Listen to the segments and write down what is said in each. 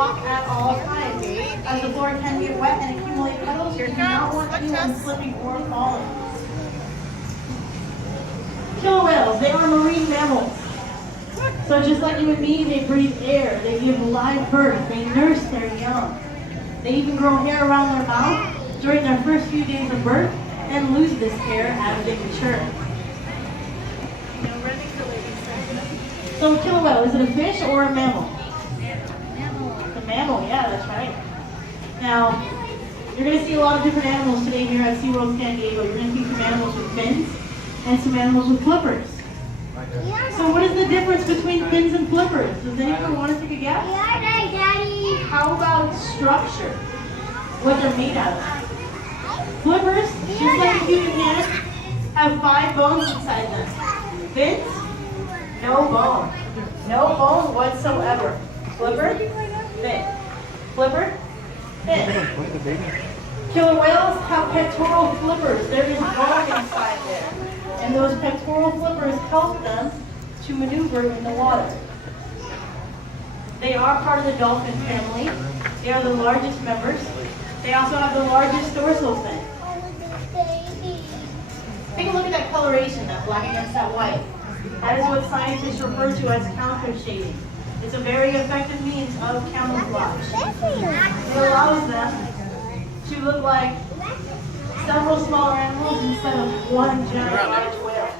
walk at all times, as the floor can get wet and accumulate puddles. You do not want anyone slipping or falling. Killer whales, they are marine mammals. So just like you and me, they breathe air, they give live birth, they nurse their young. They even grow hair around their mouth during their first few days of birth and lose this hair as they mature. So a killer whale, is it a fish or a mammal? It's a mammal, yeah, that's right. Now, you're going to see a lot of different animals today here at SeaWorld San Diego. You're going to see some animals with fins and some animals with flippers. So what is the difference between fins and flippers? Does anyone want to take a guess? Daddy. How about structure? What they're made out of? Flippers, just like a human hand, have 5 bones inside them. Fins? No bone. No bone whatsoever. Flipper? Fin. Flipper? Fin. Killer whales have pectoral flippers. There is bone inside there. And those pectoral flippers help them to maneuver in the water. They are part of the dolphin family. They are the largest members. They also have the largest dorsal fin. Take a look at that coloration, that black against that white. That is what scientists refer to as counter shading. It's a very effective means of camouflage. It allows them to look like several smaller animals instead of one giant large whale.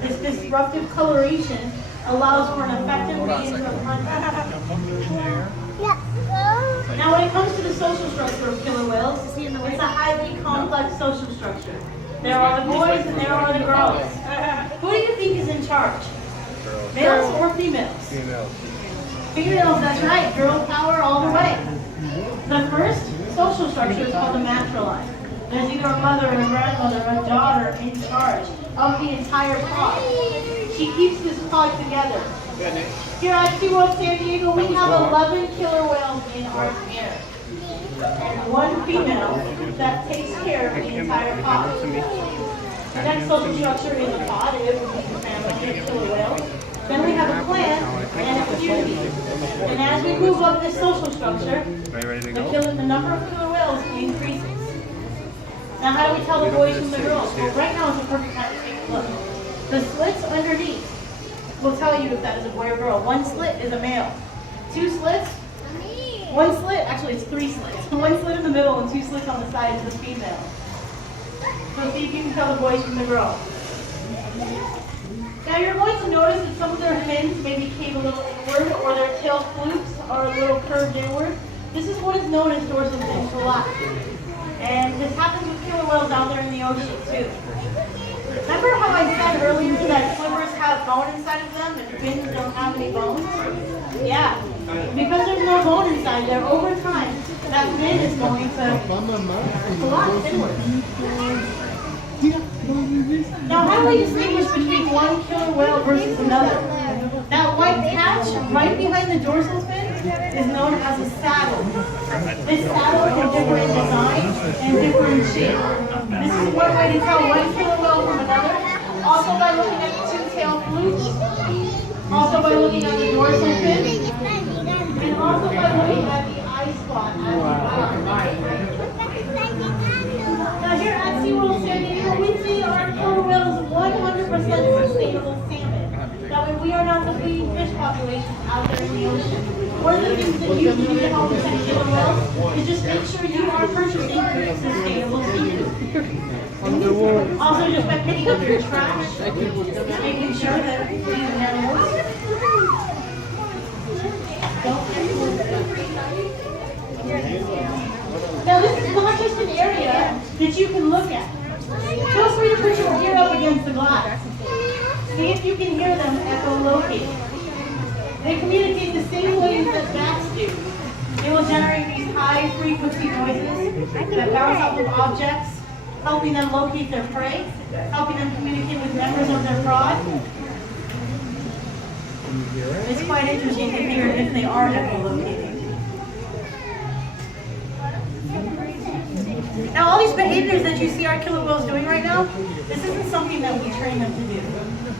This disruptive coloration allows for an effective means of hunting. Now when it comes to the social structure of killer whales, it's a highly complex social structure. There are the boys and there are the girls. Who do you think is in charge? Males or females? Females. Females, that's right. Girl power all the way. The first social structure is called the matriline. There's either a mother, a grandmother, a daughter in charge of the entire pod. She keeps this pod together. Here at SeaWorld San Diego, we have 11 killer whales in our care. And 1 female that takes care of the entire pod. The next social structure in the pod is the family of killer whales. Then we have a clan and a community. And as we move up this social structure, the number of killer whales increases. Now how do we tell the boys from the girls? Well, right now is the perfect time to take a look. The slits underneath will tell you if that is a boy or girl. 1 slit is a male. 2 slits, 1 slit, actually it's 3 slits. 1 slit in the middle and 2 slits on the side is the female. So see if you can tell the boys from the girls. Now you're going to notice that some of their fins maybe cave a little inward or their tail flukes are a little curved inward. This is what is known as dorsal fin collapse. And this happens with killer whales out there in the ocean too. Remember how I said earlier that flippers have bone inside of them and fins don't have any bones? Yeah. Because there's no bone inside there, over time, that fin is going to collapse inward. Now how do we distinguish between one killer whale versus another? That white patch right behind the dorsal fin is known as a saddle. This saddle can differ in design and differ in shape. This is one way to tell one killer whale from another. Also by looking at the 2 tail flukes. Also by looking at the dorsal fin. And also by looking at the eye spot as well. Now here at SeaWorld San Diego, we see our killer whales 100% sustainable salmon. That way we are not depleting fish populations out there in the ocean. One of the things that you can do to help protect killer whales is just make sure you are purchasing sustainable seafood. Also just by picking up your trash, making sure that these animals Now this is not just an area that you can look at. Feel free to put your ear up against the glass. See if you can hear them echolocate. They communicate the same ways that bats do. They will generate these high frequency noises that bounce off of objects, helping them locate their prey, helping them communicate with members of their prod. It's quite interesting to hear if they are echolocating. Now all these behaviors that you see our killer whales doing right now, this isn't something that we train them to do.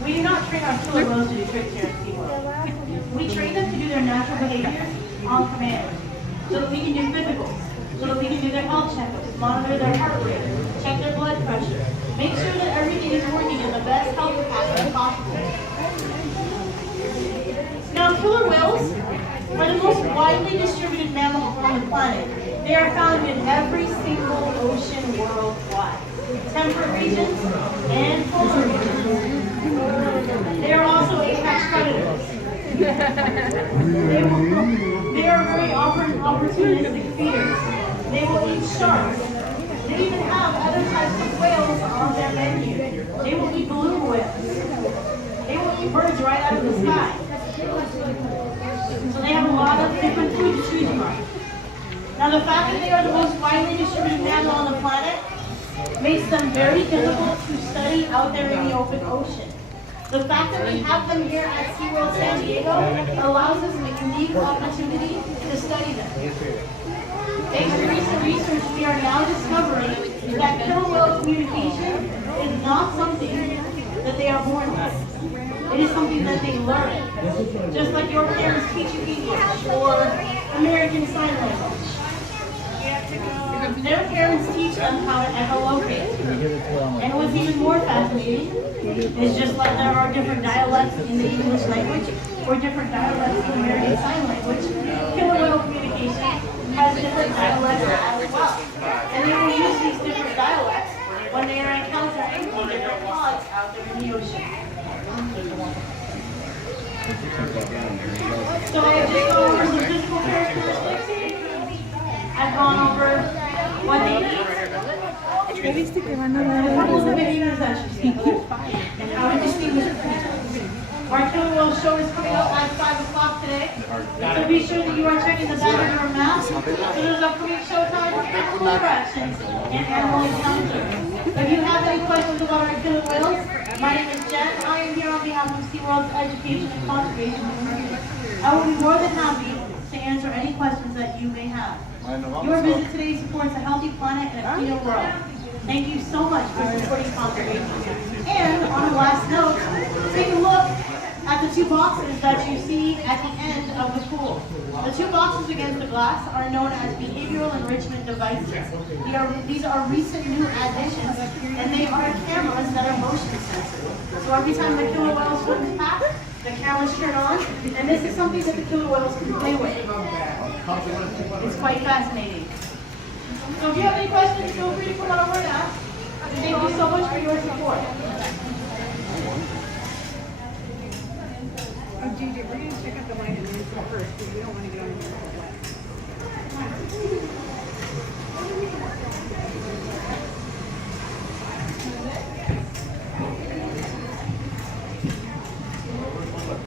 We do not train our killer whales to do tricks here at SeaWorld. We train them to do their natural behaviors on command, so that we can do physicals, so that we can do their health checkups, monitor their heart rate, check their blood pressure, make sure that everything is working in the best health pattern possible. Now, killer whales are the most widely distributed mammals on the planet. They are found in every single ocean worldwide, temperate regions and polar regions. They are also apex predators. They are very opportunistic feeders. They will eat sharks. They even have other types of whales on their menu. They will eat blue whales. They will eat birds right out of the sky. So they have a lot of different food to choose from. Now, the fact that they are the most widely distributed mammal on the planet makes them very difficult to study out there in the open ocean. The fact that we have them here at SeaWorld San Diego allows us a unique opportunity to study them. Thanks to recent research, we are now discovering that killer whale communication is not something that they are born with. It is something that they learn. Just like your parents teach you English or American Sign Language. Their parents teach them how to echolocate. And what's even more fascinating is just like there are different dialects in the English language or different dialects in American Sign Language, killer whale communication has different dialects as well. And they will use these different dialects when they are encountering different pods out there in the ocean. So I've just gone over some physical characteristics. I've gone over what they eat. A couple of the behaviors that you see, and how to distinguish between them. Our killer whale show is coming up at 5 o'clock today, so be sure that you are checking the back of your map for those upcoming showtimes, animal attractions, and animal encounters. If you have any questions about our killer whales, my name is Jen. I am here on behalf of SeaWorld's Education and Conservation Department. I will be more than happy to answer any questions that you may have. Your visit today supports a healthy planet and a cleaner world. Thank you so much for supporting conservation. And on a last note, take a look at the two boxes that you see at the end of the pool. The two boxes against the glass are known as behavioral enrichment devices. These are recent new additions, and they are cameras that are motion sensitive. So every time the killer whale swims past, the cameras turn on, and this is something that the killer whales can play with. It's quite fascinating. So if you have any questions, feel free to come on over and ask. Thank you so much for your support. Oh, Gigi, we're going to check out the line and answer first.